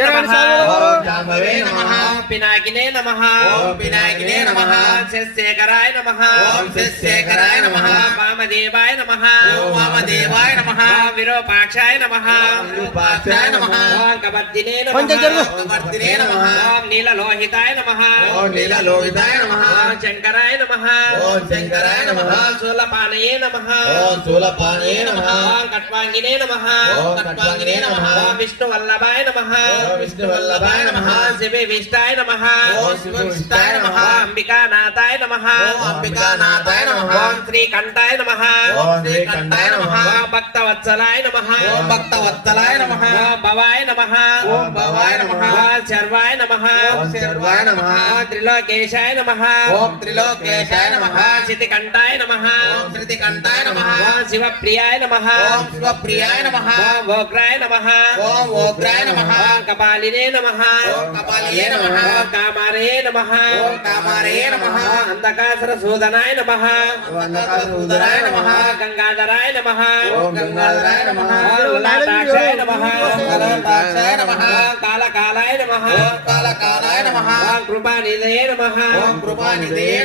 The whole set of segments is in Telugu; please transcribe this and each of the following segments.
జరగండి నమః శాంభవే నమః పినాకినే నమః ఓం పినాకినే నమః శశేఖరాయ నమః ఓం శశేఖరాయ నమః వామదేవాయ నమః వామదేవాయ నమః విరూపాక్షాయ నమః విరూపాక్షాయ నమః. ఓం కబర్దినే నమః కొంచెం జరుగు. కవర్తినే నమః ఓం నీలలోహితాయ నమః ఓం నీలలోహితాయ నమః. శంకరాయ నమః ఓం శంకరాయ నమః. శూలపానయే నమః ఓం శూలపాణయే నమః. ఓం కట్వాంగినే నమః ఓం కట్వాంగినే నమః. నమః నమః. నమః ఓం నమః. అంబికానాథాయ నమః ఓం అంబికానాథాయ నమః. ఓం శ్రీకంఠాయ నమః ఓం శ్రీకంఠాయ నమః. ఓం భక్తవత్సలాయ నమః ఓం భక్తవత్సలాయ నమః ఓం భవాయ నమః ఓం భవాయ నమః ఓం శర్వాయ నమః ఓం శర్వాయ నమః ఓం త్రిలోకేశాయ నమః ఓం త్రిలోకేశాయ నమః శితికంఠాయ నమః ఓం శ్రుతికంఠాయ నమః ఓం శివప్రియాయ నమః ఓం శివప్రియాయ నమః ఓం ఓగ్రాయ నమః ఓం ఓగ్రాయ నమః కపాలినే నమః. ఓం కపాలియే నమః. ఓం కామారయే నమః. ఓం కామారయే నమః. అంధకాసుర సూదనాయ నమః. ఓం అంధకాసురుదరాయ నమః. ఓం గంగాధరాయ నమః. ఓం గంగాధరాయ నమః. ఓం లలాటాక్షాయ నమః. ఓం లలాటాక్షాయ నమః. కాలకాలాయ నమః. కాలకాలాయ నమః. ఓం నమః. ఓం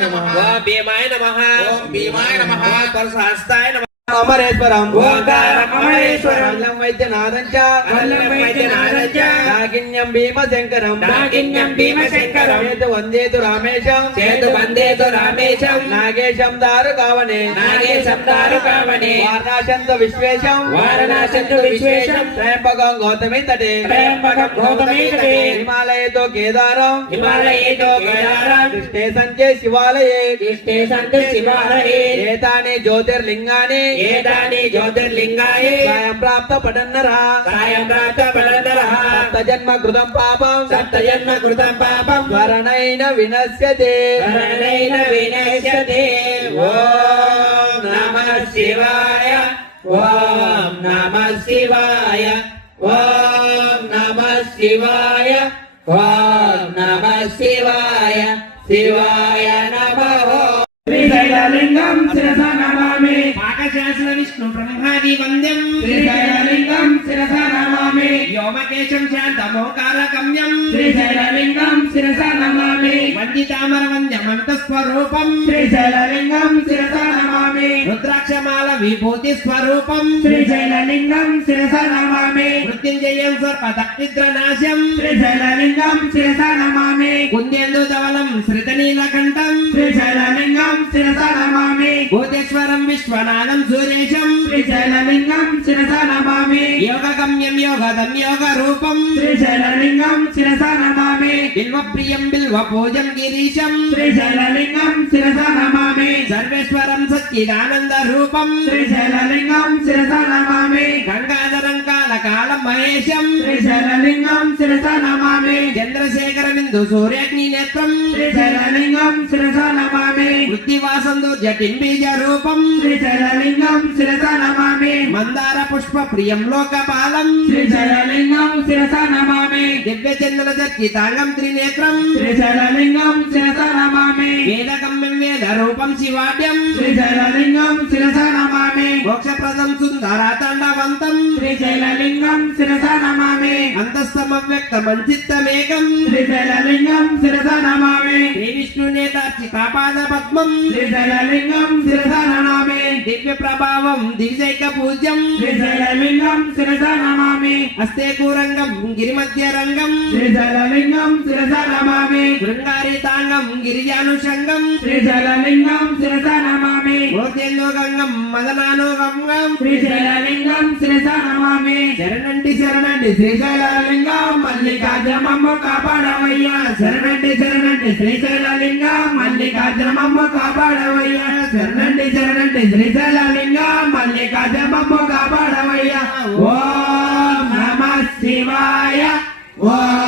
నమః. ఓం భీమాయ నమః. ఓం భీమాయ నమః. ఓం పరసహస్తాయ నమః. అమరేశ్వరం ఓంకారం అమరేశ్వరం. అల్లం వైద్యనాథం చ అల్లం వైద్యనాథం చ. నాగిన్యం భీమశంకరం నాగిన్యం భీమశంకరం. చేతు వందేతు రామేశం చేతు వందేతు రామేశం. నాగేశం దారు కావనే నాగేశం దారు కావనే. వారణాశంత విశ్వేశం వారణాశంతు విశ్వేశం. త్రయంబకం గౌతమి తటే త్రయంబకం గౌతమి తటే. హిమాలయతో కేదారం హిమాలయేతో కేదారం. కృష్ణే సంచే శివాలయే కృష్ణే సంతు శివాలయే. ఏతాని జ్యోతిర్లింగాని ఏదాని జ్యోతిర్లింగాయే. స్వయం ప్రాప్త పటన్నరా సాయం ప్రాప్త పరంతరః. సప్త జన్మ కృతం పాపం సప్తజన్మ కృతం పాపం. స్మరణైన వినశ్యతే శరణైన వినశ్యతే. ఓం నమః శివాయ ఓం నమః శివాయ ఓం నమః శివాయ ఓం నమః శివాయ శివాయ నమః శ్రీశైలలింగం శిరస నమామి పాకశాసన విష్ణు బ్రహ్మాది వంద్యం శ్రీశైలలింగం శిరస నమామి వ్యోమకేశం శాంతమోకారకమ్యం శ్రీశైలలింగం శిరస నమామి వందితామర వంద్యమంత స్వరూపం శ్రీశైలలింగం శిరస నమామి రుద్రాక్షమాల విభూతి స్వరూపం శ్రీశైలలింగం శిరస నమామి మృత్యుంజయం సర్పదక్నిద్రనాశం శ్రీశైలలింగం శిరస నమామి కుందేందు ధవలం విశ్వనాథం సురేశం శ్రీశైలలింగం శిరస నమామి. యోగగమ్యం యోగదం యోగ రూపం శ్రీశైలలింగం శిరస నమామి. బిల్వప్రియం బిల్వ పూజం గిరీశం. శ్రీశైలలింగం శిరస నమామి. సర్వేశ్వరం సచ్చిదానంద రూపం. శ్రీశైలలింగం శిరస నమామి. గంగాధరం కాలకాలం మహేశం. శ్రీశైలలింగం శిరస నమామి. చంద్రశేఖరమిందు సూర్యాగ్ని నేత్రం. శ్రీశైలలింగం శిరస నమామి. వృత్తివాసందు జటింబీజ రూపం. శ్రీశైలలింగం శిరస నమామి మందార పుష్ప ప్రియం లోకపాలం. శ్రీశైలలింగం శిరస నమామి దివ్య చంద్ర దర్శితాంగం త్రినేత్రం. శ్రీశైలలింగం శిరస నమామి వేదకమ్యం వేద రూపం శివాడ్యం. మోక్షప్రదం సుందరాతండవంతం శ్రీశైలలింగం శిరస నమామి. అంతస్తమవ్యక్తమంచిత్తమేకం. శ్రీశైలలింగం శిరస నమామి. శ్రీ విష్ణునేతార్చితాపాద పద్మం శ్రీశైలలింగం శిరస నమామి. దివ్య ప్రభావం దిశైక పూజ్యం శ్రీశైలలింగం శిరస నమామి. హస్తే కూరంగం గిరిమధ్య రంగం. శ్రీశైలలింగం శిరస నమామి. శృంగారితాంగం గిరిజానుషంగం. శ్రీశైలలింగం శిరస నమామి. మూర్తేందోగంగం మదనానుగంగం శ్రీశైలలింగం శిరస నమామి శరణంటి శరణంటి శ్రీశైలలింగం మల్లికార్జునమ్మ కాపాడవయ్యా. శరణంటి శరణంటి శ్రీశైలలింగం మల్లికార్జునమ్మ కాపాడవయ్యా. శరణంటి శరణంటి శ్రీశైలలింగం మల్లికార్జునమ్మ కాపాడవయ్యా. ఓం నమ శివాయ. ఓం